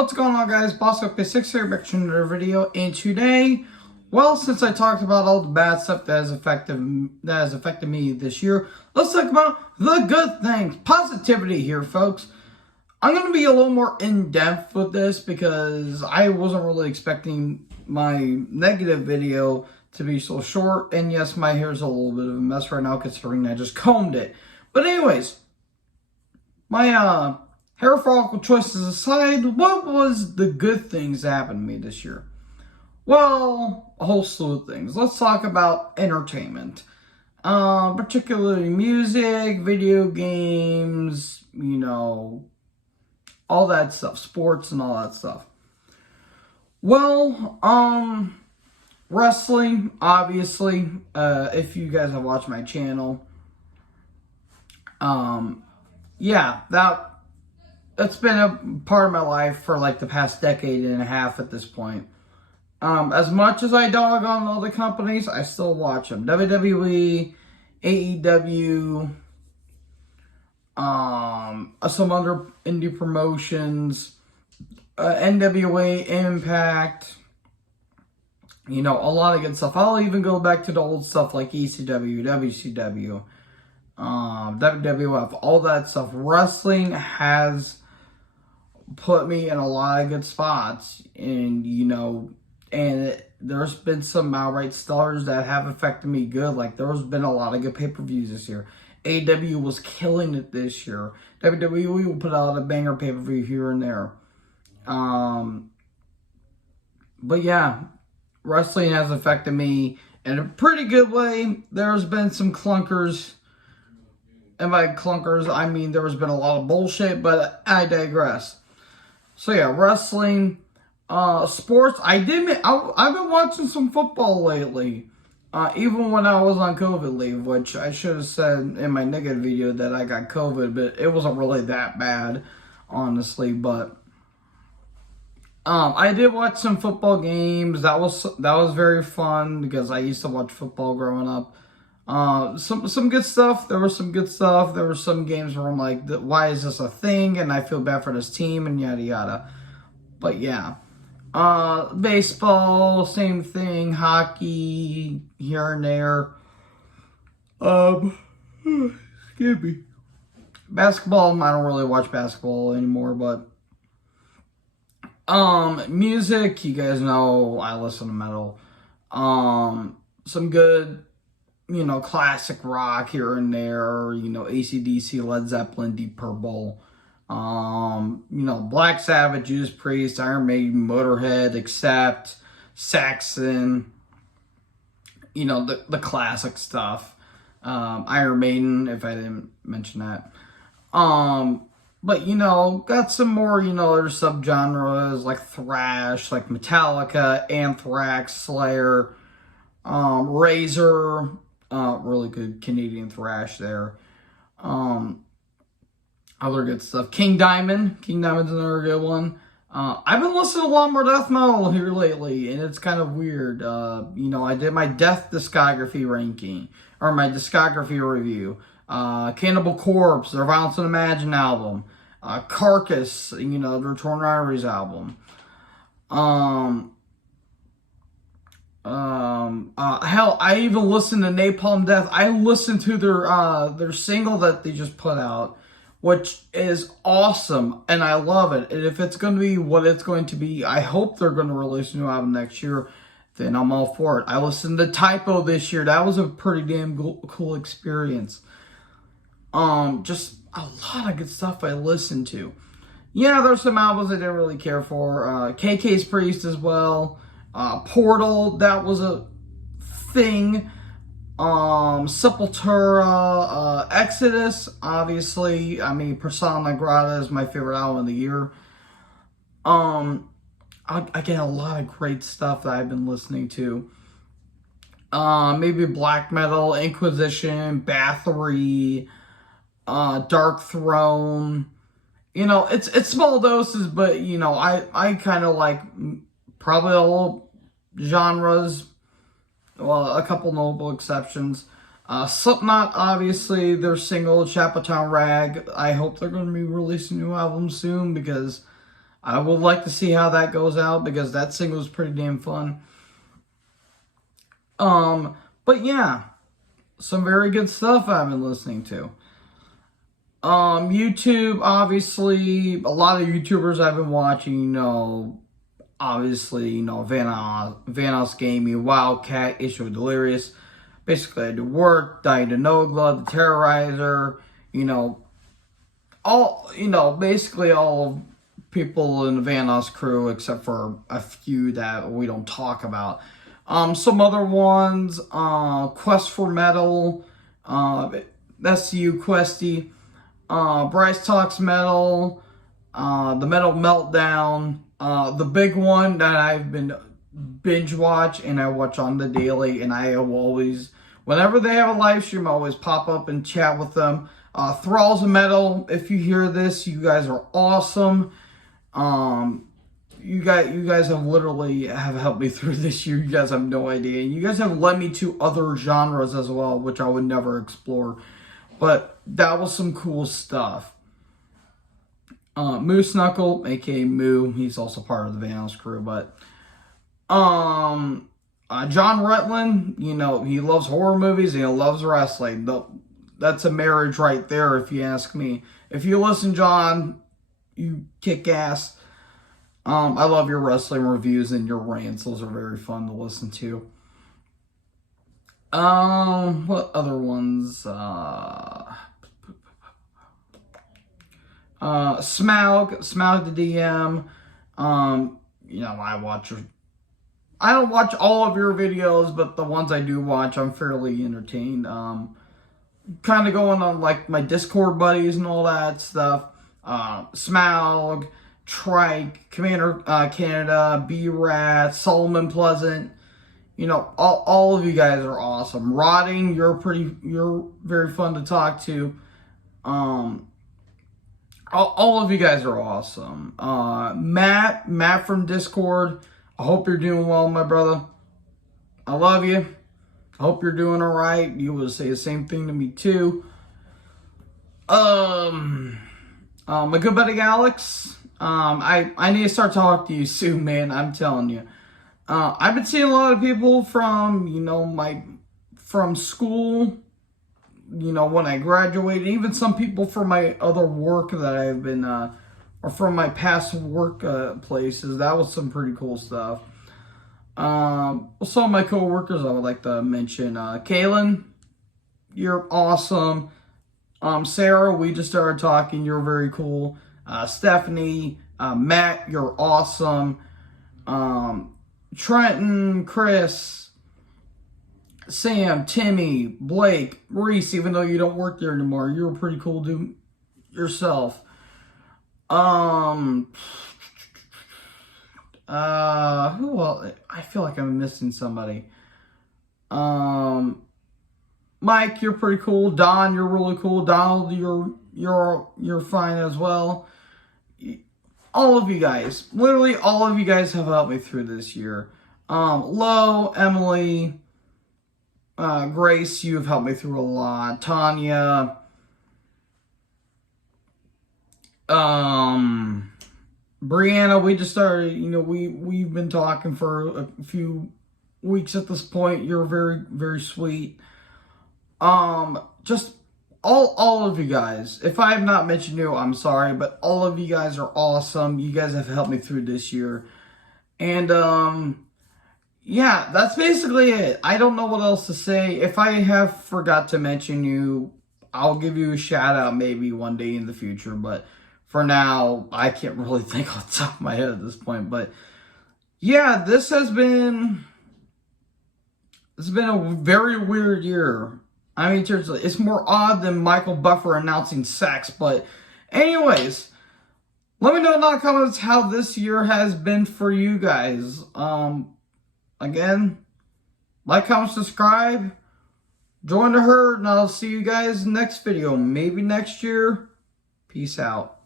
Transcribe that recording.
What's going on, guys? BossOK6 here, back to another video. And today, well, since I talked about all the bad stuff that has affected me this year, let's talk about the good things. Positivity here, folks. I'm going to be a little more in-depth with this because I wasn't really expecting my negative video to be so short. And yes, my hair's a little bit of a mess right now considering I just combed it. But anyways, my hair follicle choices aside, what was the good things that happened to me this year? Well, a whole slew of things. Let's talk about entertainment. Particularly music, video games, all that stuff, sports and all that stuff. Well, wrestling, obviously, if you guys have watched my channel, yeah, that's been a part of my life for like the past decade and a half at this point. As much as I dog on all the companies, I still watch them. WWE, AEW, some other indie promotions, NWA, Impact, a lot of good stuff. I'll even go back to the old stuff like ECW, WCW, WWF, all that stuff. Wrestling has put me in a lot of good spots, and there's been some outright stars that have affected me good. Like, there's been a lot of good pay-per-views this year. AEW was killing it this year. WWE will put out a banger pay-per-view here and there. But yeah, wrestling has affected me in a pretty good way. There's been some clunkers. And by clunkers, I mean there has been a lot of bullshit, but I digress. So yeah, wrestling, sports. I've been watching some football lately, even when I was on COVID leave, which I should have said in my negative video that I got COVID, but it wasn't really that bad, honestly. But I did watch some football games. That was very fun because I used to watch football growing up. Some good stuff. There was some good stuff. There were some games where I'm like, why is this a thing? And I feel bad for this team and yada yada. But yeah. Baseball, same thing. Hockey, here and there. Excuse me. Basketball, I don't really watch basketball anymore, but music, you guys know I listen to metal. Some good, classic rock here and there, AC/DC, Led Zeppelin, Deep Purple, Black Sabbath, Judas Priest, Iron Maiden, Motorhead, Accept, Saxon, the classic stuff. Iron Maiden, if I didn't mention that. But, got some more, other subgenres like thrash, like Metallica, Anthrax, Slayer, Razor, really good Canadian thrash there. Other good stuff. King Diamond's another good one. I've been listening to a lot more death metal here lately, and it's kind of weird. I did my death discography ranking, or my discography review. Cannibal Corpse, their Violence and Imagine album. Carcass, their Torn Arteries album. Hell, I even listened to Napalm Death. I listened to their single that they just put out, which is awesome, and I love it. And if it's going to be what it's going to be, I hope they're going to release a new album next year, then I'm all for it. I listened to Typo this year. That was a pretty damn cool experience. Just a lot of good stuff I listened to. Yeah, there's some albums I didn't really care for. KK's Priest as well. Portal, that was a thing. Sepultura, Exodus, obviously. I mean, Persona non Grata is my favorite album of the year. I get a lot of great stuff that I've been listening to. Maybe black metal, Inquisition, Bathory, Dark Throne. It's small doses, but I kind of like probably all genres. Well, a couple notable exceptions. Slipknot, obviously, their single, Chapel Town Rag. I hope they're going to be releasing a new album soon because I would like to see how that goes out because that single is pretty damn fun. But yeah, some very good stuff I've been listening to. YouTube, obviously, a lot of YouTubers I've been watching, obviously, Vanoss Gaming, Wildcat, Issue Delirious. Basically, I do work, Dying to Nogla, The Terrorizer, basically all people in the Vanoss crew, except for a few that we don't talk about. Some other ones, Quest for Metal, SCU Questy, Bryce Talks Metal, the Metal Meltdown, the big one that I've been binge watch and I watch on the daily, and I always, whenever they have a live stream, I always pop up and chat with them. Thralls of Metal, if you hear this, you guys are awesome. You guys have literally helped me through this year. You guys have no idea. You guys have led me to other genres as well, which I would never explore. But that was some cool stuff. Moose Knuckle, aka Moo, he's also part of the Vanoss crew. But John Rutland, he loves horror movies and he loves wrestling. That's a marriage right there, if you ask me. If you listen, John, you kick ass. I love your wrestling reviews and your rants. Those are very fun to listen to. What other ones? Smaug the DM. I don't watch all of your videos, but the ones I do watch, I'm fairly entertained. Kind of going on like my Discord buddies and all that stuff. Smaug, Trike, Commander Canada, B-Rat, Solomon Pleasant. All of you guys are awesome. Rotting, you're very fun to talk to. All of you guys are awesome. Matt from Discord, I hope you're doing well, my brother. I love you. I hope you're doing all right. You will say the same thing to me too. My good buddy Alex, I need to start talking to you soon, man. I'm telling you. I've been seeing a lot of people from, from school, when I graduated, even some people from my other work that I've been, or from my past work places. That was some pretty cool stuff. Some of my co-workers I would like to mention, Kaylin, you're awesome. Sarah, we just started talking, you're very cool. Stephanie, Matt, you're awesome. Trenton, Chris, Sam, Timmy, Blake, Reese, even though you don't work there anymore, you're a pretty cool dude yourself. Who else? I feel like I'm missing somebody. Mike, you're pretty cool. Don, you're really cool. Donald, you're fine as well. All of you guys, literally all of you guys have helped me through this year. Lo, Emily, Grace, you've helped me through a lot. Tanya, Brianna, we just started, we've been talking for a few weeks at this point. You're very, very sweet. Just all of you guys. If I have not mentioned you, I'm sorry, but all of you guys are awesome. You guys have helped me through this year. And, yeah, that's basically it. I don't know what else to say. If I have forgot to mention you, I'll give you a shout out maybe one day in the future, but for now, I can't really think off the top of my head at this point. But yeah, this has been a very weird year. I mean, seriously, it's more odd than Michael Buffer announcing sex. But anyways, let me know in the comments how this year has been for you guys. Again, like, comment, subscribe, join the herd, and I'll see you guys next video. Maybe next year. Peace out.